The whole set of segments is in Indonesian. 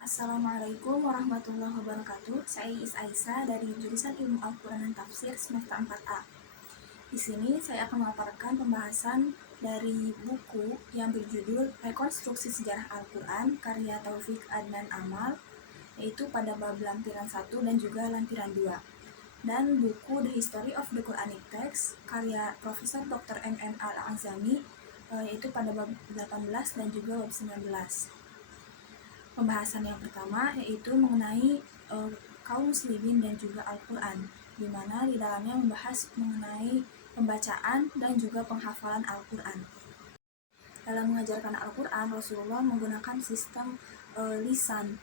Assalamualaikum warahmatullahi wabarakatuh. Saya Is Aisyah dari jurusan Ilmu Al-Quran dan Tafsir semester 4A. Di sini saya akan memaparkan pembahasan dari buku yang berjudul Rekonstruksi Sejarah Al-Quran karya Taufik Adnan Amal, yaitu pada bab lampiran 1 dan juga lampiran 2. Dan buku The History of the Quranic Text karya Profesor Dr. M.M. Al-Azami, yaitu pada bab 18 dan juga bab 19. Pembahasan yang pertama yaitu mengenai kaum muslimin dan juga Al-Quran, di mana di dalamnya membahas mengenai pembacaan dan juga penghafalan Al-Quran. Dalam mengajarkan Al-Quran, Rasulullah menggunakan sistem lisan.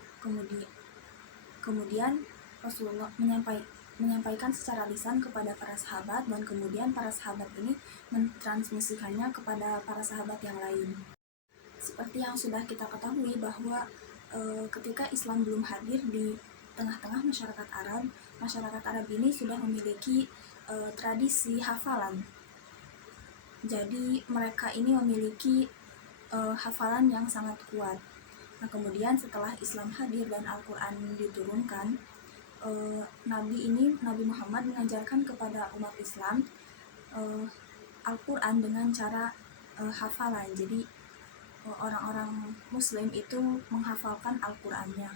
Kemudian Rasulullah menyampaikan secara lisan kepada para sahabat, dan kemudian para sahabat ini mentransmisikannya kepada para sahabat yang lain. Seperti yang sudah kita ketahui bahwa ketika Islam belum hadir di tengah-tengah masyarakat Arab ini sudah memiliki tradisi hafalan. Jadi mereka ini memiliki hafalan yang sangat kuat. Nah, kemudian setelah Islam hadir dan Al-Quran diturunkan, Nabi Muhammad mengajarkan kepada umat Islam Al-Quran dengan cara hafalan. Jadi orang-orang muslim itu menghafalkan Al-Qur'annya.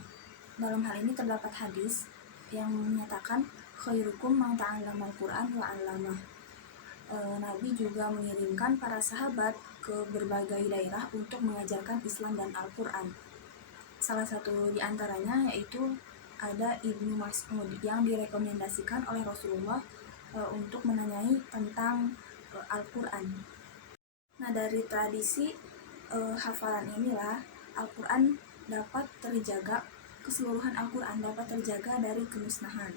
Dalam hal ini terdapat hadis yang menyatakan khairukum man ta'allama al-Qur'an wa 'allamah. Nabi juga mengirimkan para sahabat ke berbagai daerah untuk mengajarkan Islam dan Al-Qur'an. Salah satu di antaranya yaitu ada Ibnu Mas'ud yang direkomendasikan oleh Rasulullah untuk menanyai tentang Al-Qur'an. Nah, dari tradisi hafalan inilah Al-Quran dapat terjaga, keseluruhan Al-Quran dapat terjaga dari kemusnahan.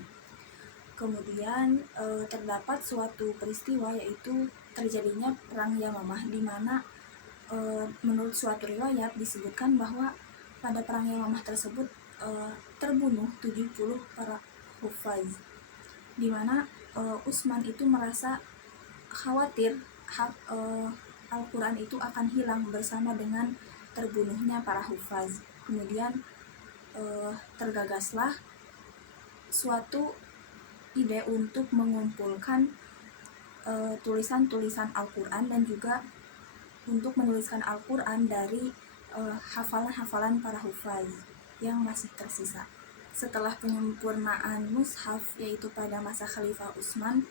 Kemudian terdapat suatu peristiwa yaitu terjadinya perang Yamamah, di mana menurut suatu riwayat disebutkan bahwa pada perang Yamamah tersebut terbunuh 70 para hufaz, di mana Utsman itu merasa khawatir Al-Quran itu akan hilang bersama dengan terbunuhnya para hufaz. Kemudian tergagaslah suatu ide untuk mengumpulkan tulisan-tulisan Al-Quran dan juga untuk menuliskan Al-Quran dari hafalan-hafalan para hufaz yang masih tersisa. Setelah penyempurnaan mushaf, yaitu pada masa Khalifah Utsman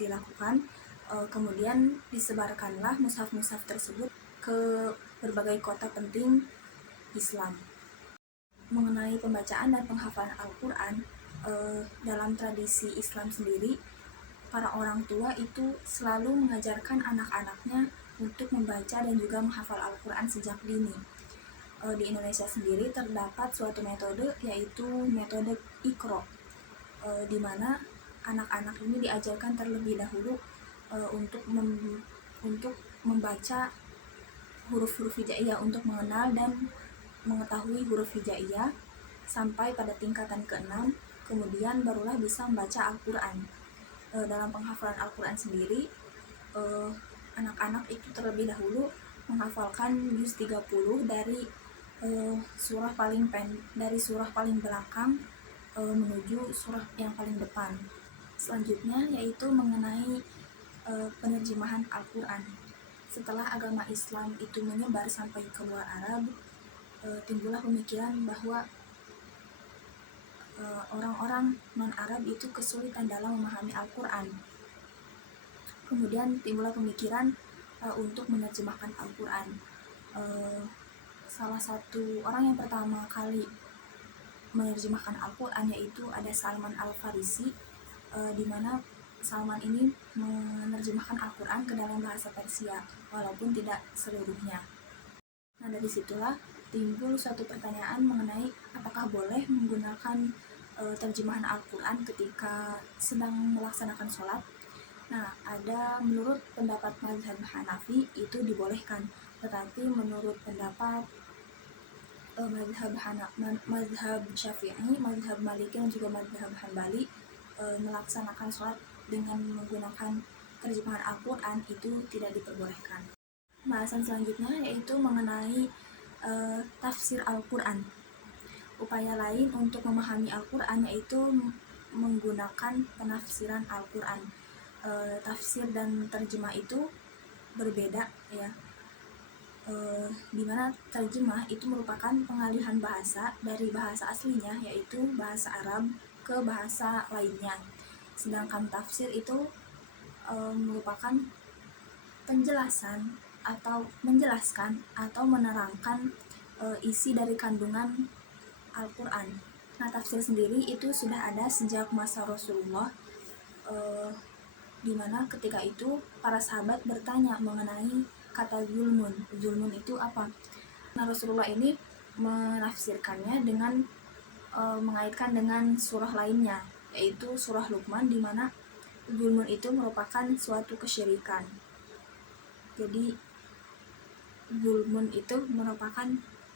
dilakukan, kemudian disebarkanlah mushaf-mushaf tersebut ke berbagai kota penting Islam. Mengenai pembacaan dan penghafalan Al-Quran, dalam tradisi Islam sendiri, para orang tua itu selalu mengajarkan anak-anaknya untuk membaca dan juga menghafal Al-Quran sejak dini. Di Indonesia sendiri terdapat suatu metode, yaitu metode Iqra, di mana anak-anak ini diajarkan terlebih dahulu untuk membaca huruf-huruf hijaiyah, untuk mengenal dan mengetahui huruf hijaiyah sampai pada tingkatan ke-6, kemudian barulah bisa membaca Al-Quran. Dalam penghafalan Al-Quran sendiri, anak-anak itu terlebih dahulu menghafalkan juz 30 dari surah paling belakang menuju surah yang paling depan. Selanjutnya yaitu mengenai penerjemahan Al-Quran. Setelah agama Islam itu menyebar sampai ke luar Arab, timbullah pemikiran bahwa orang-orang non-Arab itu kesulitan dalam memahami Al-Quran. Kemudian timbullah pemikiran untuk menerjemahkan Al-Quran. Salah satu orang yang pertama kali menerjemahkan Al-Quran yaitu ada Salman Al-Farisi, di mana Salman ini menerjemahkan Al-Quran ke dalam bahasa Persia, walaupun tidak seluruhnya. Nah, dari situlah timbul suatu pertanyaan mengenai apakah boleh menggunakan terjemahan Al-Quran ketika sedang melaksanakan sholat. Nah, ada menurut pendapat mazhab Hanafi itu dibolehkan, tetapi menurut pendapat mazhab Syafi'i, mazhab Maliki dan juga mazhab Hambali, melaksanakan sholat dengan menggunakan terjemahan Al-Quran itu tidak diperbolehkan. Bahasan selanjutnya yaitu mengenai tafsir Al-Quran. upaya lain untuk memahami Al-Quran yaitu menggunakan penafsiran Al-Quran. Tafsir dan terjemah itu berbeda ya. Dimana terjemah itu merupakan pengalihan bahasa dari bahasa aslinya yaitu bahasa Arab ke bahasa lainnya, sedangkan tafsir itu merupakan penjelasan atau menjelaskan atau menerangkan isi dari kandungan Al-Quran. Nah, tafsir sendiri itu sudah ada sejak masa Rasulullah, di mana ketika itu para sahabat bertanya mengenai kata zulmun. Zulmun itu apa? Nah, Rasulullah ini menafsirkannya dengan mengaitkan dengan surah lainnya, yaitu surah Luqman, di mana zulmun itu merupakan suatu kesyirikan. Jadi zulmun itu merupakan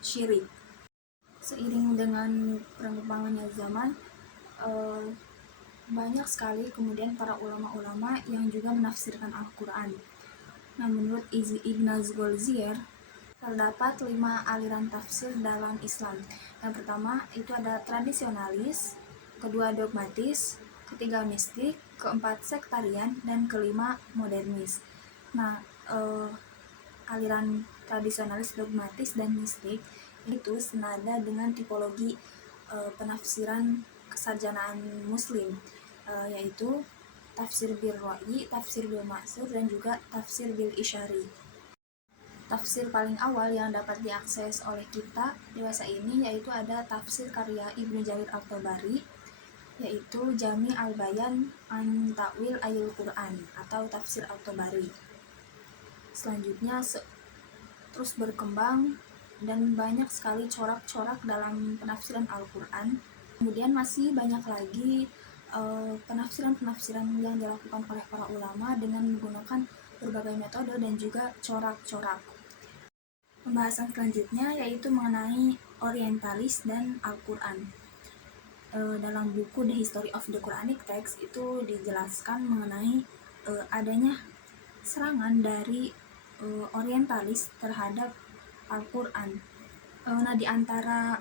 syirik. Seiring dengan perkembangannya zaman, banyak sekali kemudian para ulama-ulama yang juga menafsirkan Al-Quran. Nah, menurut Ignaz Goldziher, terdapat 5 aliran tafsir dalam Islam. Yang pertama itu ada tradisionalis, kedua dogmatis, ketiga mistik, keempat sektarian, dan kelima modernis. Nah, aliran tradisionalis, dogmatis, dan mistik itu senada dengan tipologi penafsiran kesarjanaan Muslim, yaitu tafsir bil ra'yi, tafsir bil maksur, dan juga tafsir bil isyari. Tafsir paling awal yang dapat diakses oleh kita dewasa ini yaitu ada tafsir karya Ibnu Jarir At-Tabari, yaitu Jami al-Bayan an Ta'wil Ayil Quran atau tafsir At-Tabari. Selanjutnya terus berkembang dan banyak sekali corak-corak dalam penafsiran Al-Quran. Kemudian masih banyak lagi penafsiran-penafsiran yang dilakukan oleh para ulama dengan menggunakan berbagai metode dan juga corak-corak. Pembahasan selanjutnya yaitu mengenai orientalis dan Al-Quran. Dalam buku The History of the Quranic Text itu dijelaskan mengenai adanya serangan dari orientalis terhadap Al-Quran. Nah, di antara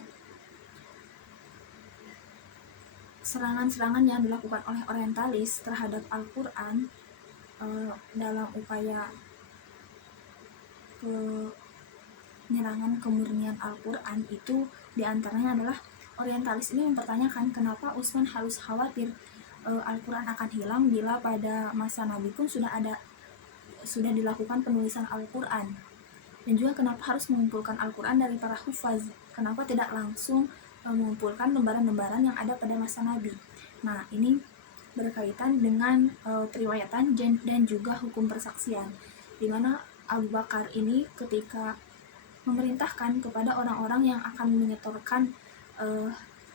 serangan-serangan yang dilakukan oleh orientalis terhadap Al-Quran dalam upaya penyerangan kemurnian Al-Quran itu diantaranya adalah orientalis ini mempertanyakan kenapa Utsman harus khawatir Al-Quran akan hilang bila pada masa Nabi pun sudah dilakukan penulisan Al-Quran, dan juga kenapa harus mengumpulkan Al-Quran dari para hufaz, kenapa tidak langsung mengumpulkan lembaran-lembaran yang ada pada masa Nabi. Nah, ini berkaitan dengan periwayatan dan juga hukum persaksian, di mana Abu Bakar ini ketika memerintahkan kepada orang-orang yang akan menyetorkan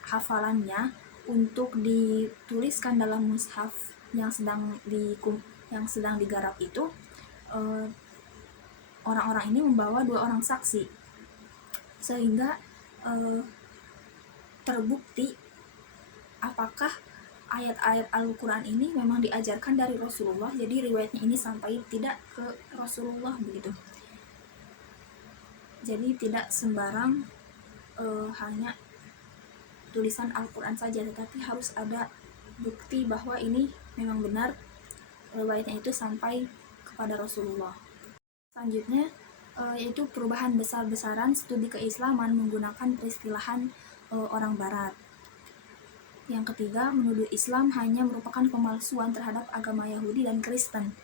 hafalannya untuk dituliskan dalam mushaf yang sedang digarap itu, orang-orang ini membawa 2 orang saksi, sehingga terbukti apakah ayat-ayat Al-Quran ini memang diajarkan dari Rasulullah, jadi riwayatnya ini sampai tidak ke Rasulullah begitu. Jadi tidak sembarang hanya tulisan Al-Quran saja, tetapi harus ada bukti bahwa ini memang benar riwayatnya itu sampai kepada Rasulullah. Selanjutnya yaitu perubahan besar-besaran studi keislaman menggunakan peristilahan orang Barat. Yang ketiga, menuduh Islam hanya merupakan pemalsuan terhadap agama Yahudi dan Kristen,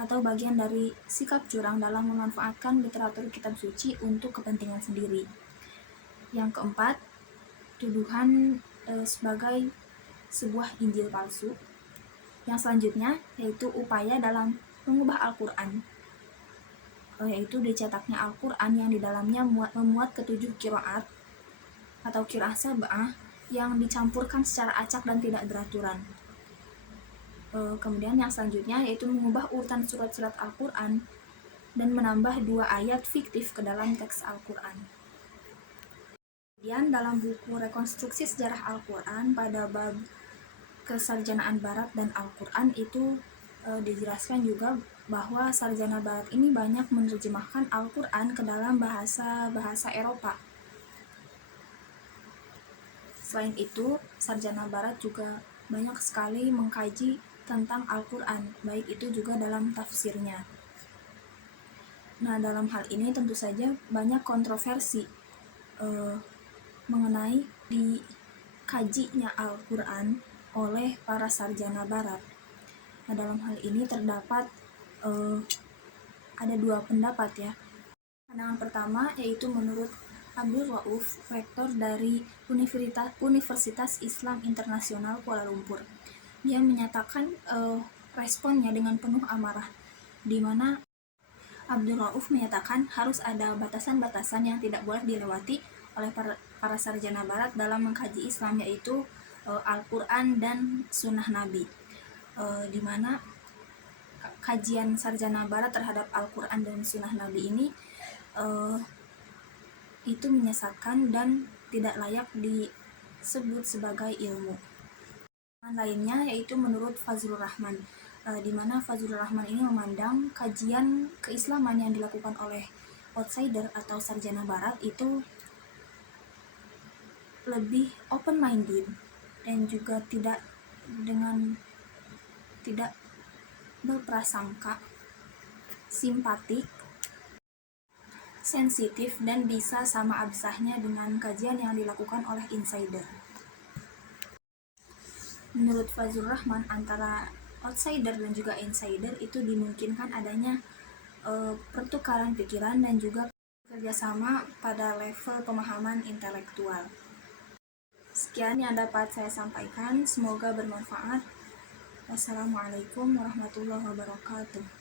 atau bagian dari sikap curang dalam memanfaatkan literatur kitab suci untuk kepentingan sendiri. Yang keempat, tuduhan sebagai sebuah Injil palsu. Yang selanjutnya yaitu upaya dalam mengubah Al-Quran, yaitu dicetaknya Al-Quran yang di dalamnya memuat ketujuh qiraat atau qiraah sab'ah yang dicampurkan secara acak dan tidak beraturan. Kemudian yang selanjutnya yaitu mengubah urutan surat-surat Al-Quran dan menambah 2 ayat fiktif ke dalam teks Al-Quran. Kemudian dalam buku Rekonstruksi Sejarah Al-Quran pada bab kesarjanaan Barat dan Al-Quran itu dijelaskan juga bahwa sarjana Barat ini banyak menerjemahkan Al-Quran ke dalam bahasa Eropa. Selain itu, sarjana barat juga banyak sekali mengkaji tentang Al-Quran, baik itu juga dalam tafsirnya. Nah, dalam hal ini tentu saja banyak kontroversi mengenai dikajinya Al-Quran oleh para sarjana barat. Nah, dalam hal ini terdapat ada dua pendapat ya. Pandangan pertama yaitu menurut Abdul Rauf, rektor dari Universitas Islam Internasional Kuala Lumpur. Dia menyatakan responnya dengan penuh amarah, di mana Abdul Rauf menyatakan harus ada batasan-batasan yang tidak boleh dilewati oleh para sarjana barat dalam mengkaji Islam, yaitu Al-Quran dan Sunnah Nabi, di mana kajian sarjana barat terhadap Al-Quran dan Sunnah Nabi ini itu menyesatkan dan tidak layak disebut sebagai ilmu. Lainnya yaitu menurut Fazlur Rahman, di mana Fazlur Rahman ini memandang kajian keislaman yang dilakukan oleh outsider atau sarjana barat itu lebih open minded dan juga tidak berprasangka, simpatik, sensitif, dan bisa sama absahnya dengan kajian yang dilakukan oleh insider. Menurut Fazlur Rahman, antara outsider dan juga insider itu dimungkinkan adanya pertukaran pikiran dan juga kerjasama pada level pemahaman intelektual. Sekian yang dapat saya sampaikan, semoga bermanfaat. Wassalamualaikum warahmatullahi wabarakatuh.